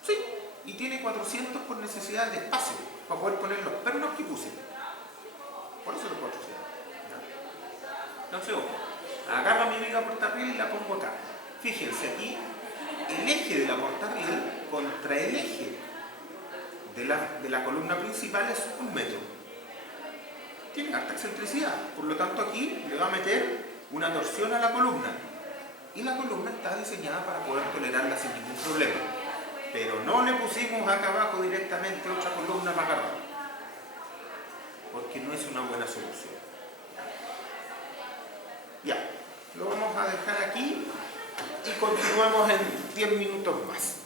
Sí, y tiene 400 por necesidad de espacio, para poder poner los pernos que puse. Por eso los 400. Entonces, ojo, agarro mi viga portarriel y la pongo acá. Fíjense aquí, el eje de la portarriel contra el eje de la columna principal es 1 metro. Tiene alta excentricidad, por lo tanto aquí le va a meter una torsión a la columna. Y la columna está diseñada para poder tolerarla sin ningún problema. Pero no le pusimos acá abajo directamente otra columna para agarrar, porque no es una buena solución. Ya, lo vamos a dejar aquí y continuamos en 10 minutos más.